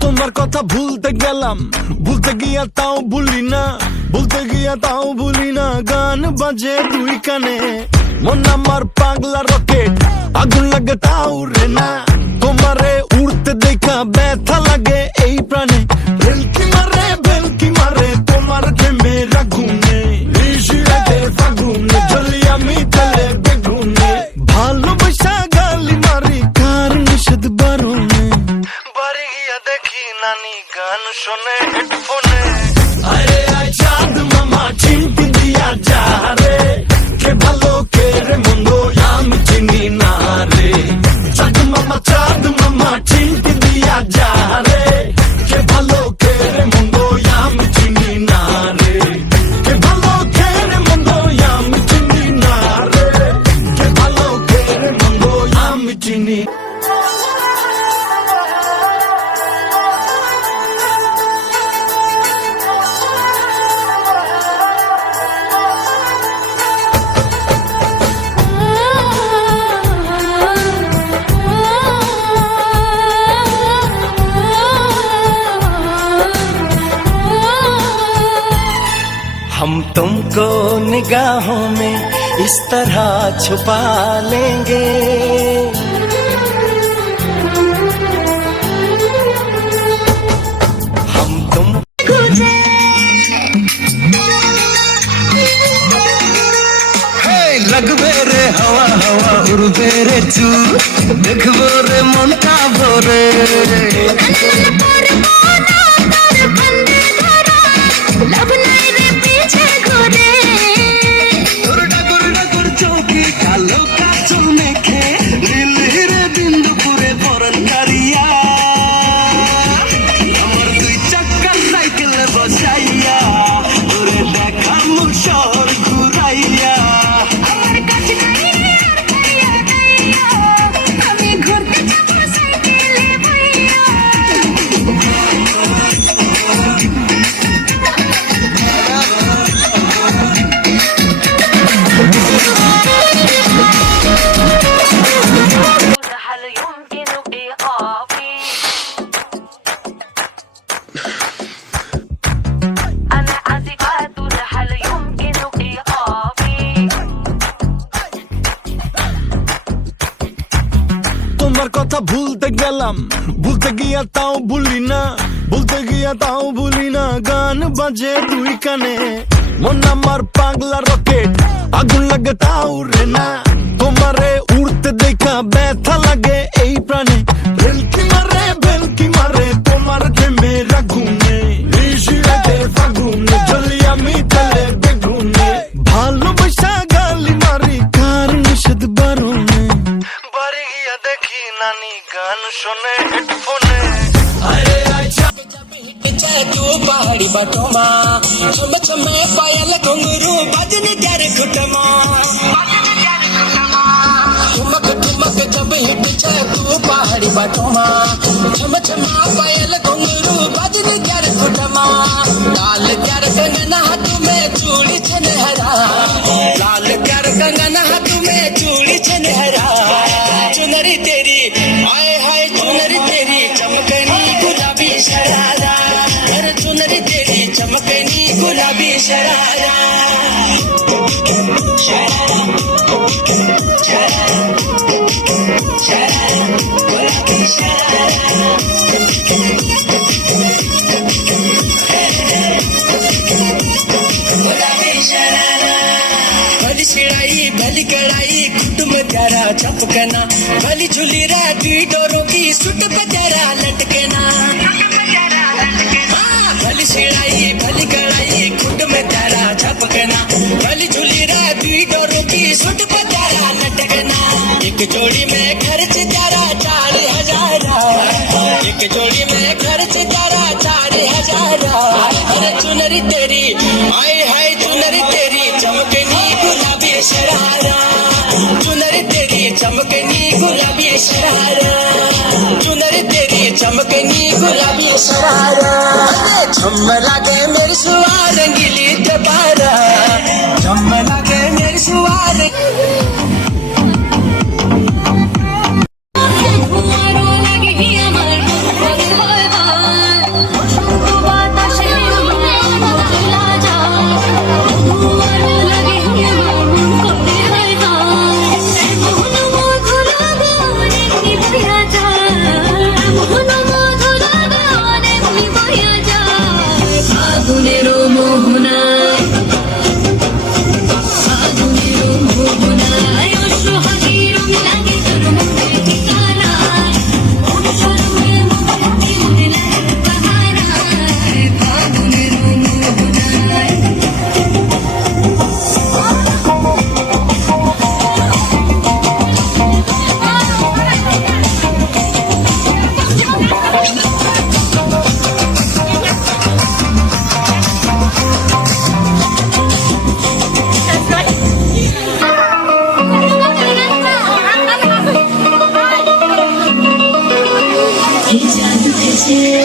তোমার কথা ভুলতে গেলাম, ভুলতে গিয়া তাও ভুলি না, ভুলতে গিয়া তাও ভুলি না, গান বাজে দুই কানে। মন আমার পাগলা রকেট, আগুন লাগে তাও রে না। শুনে निगाहों में इस तरह छुपा लेंगे। हम तुम लगबे रे हवा हवा उड़बे रे चू। देखबो रे मन काबो रे। लब গেলাম বলতে গিয়া তাও ভুলি না বলতে গিয়া তাও ভুলি না, গান বাজে দুই কানে। মন আমার পাগলা রকেট, আগুন লাগে তাও রে না। তোমারে উড়তে দেখা ব্যথা লাগে এই প্রাণে। বেলকি মারে বেলকি মারে, তোমার ঘেমে রাখুন by Toma. Chama chama शिड़ाई भली कड़ाई कुटुम जरा चपकना भली झुली रा की डोरों की सुट पर लटकना। हम लगे you.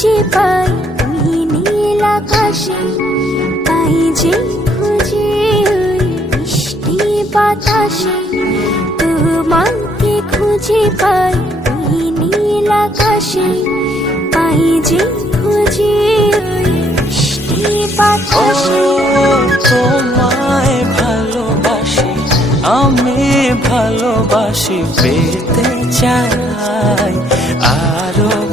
খুঁজে পাই, ওই নীল আকাশে। তাই যে খুঁজে মিষ্টি বাতাসে। তোমাকে খুঁজে পাই, ওই নীল আকাশে। তাই যে খুঁজে মিষ্টি বাতাসে। তোমায় ভালোবাসি, আমি ভালোবাসি, পেতে চাই, আরও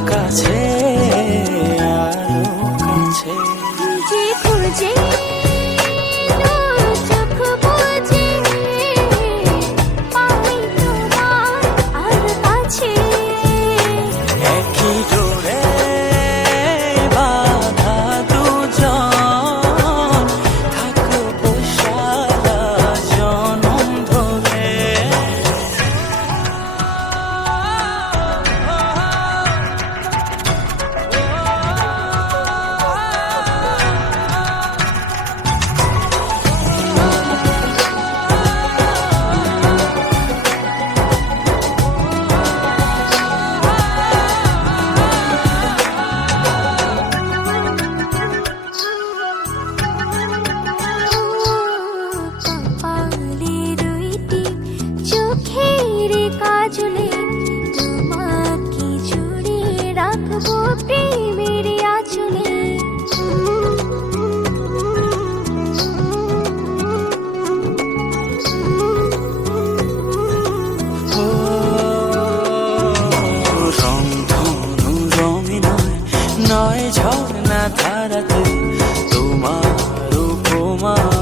tomorrow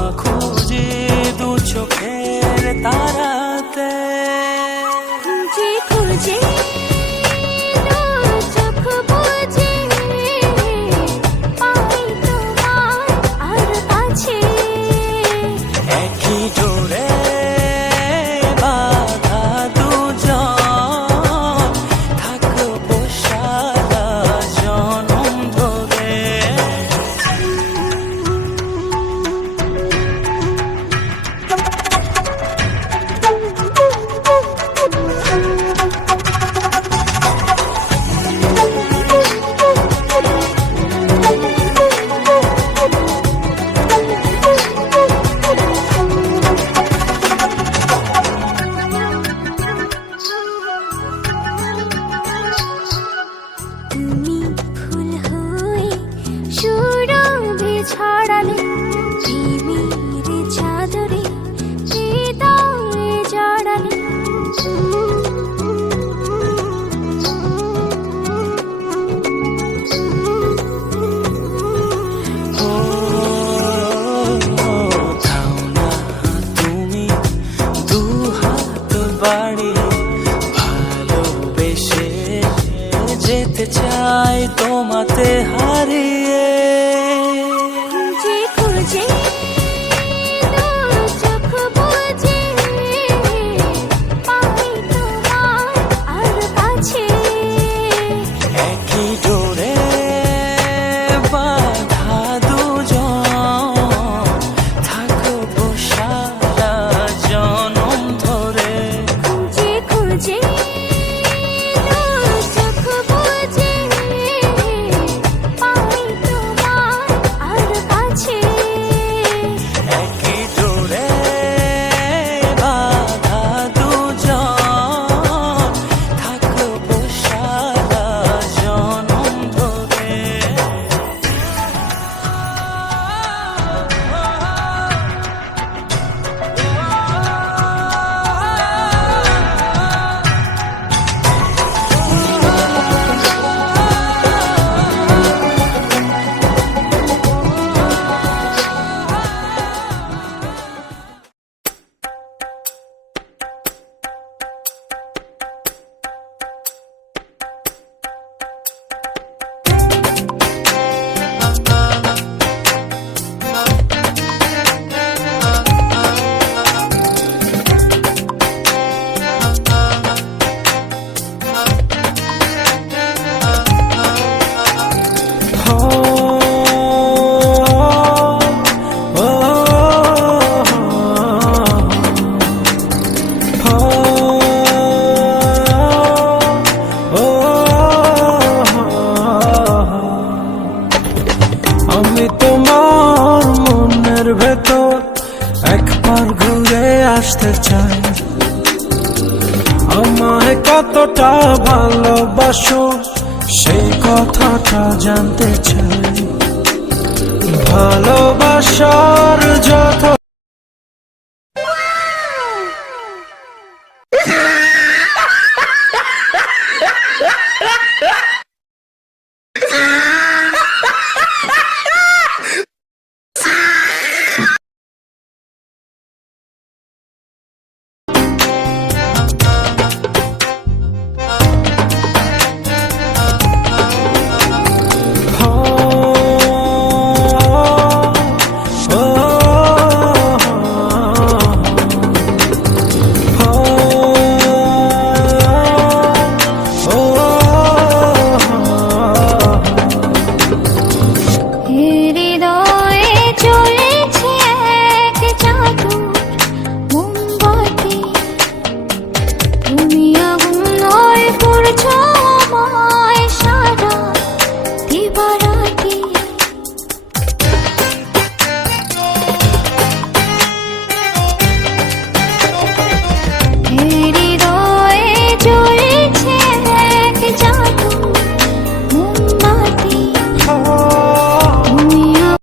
তোমাতে হারিয়ে আমায় কতটা ভালোবাসো সেই কথাটা জানতে চাই। ভালোবাসার যত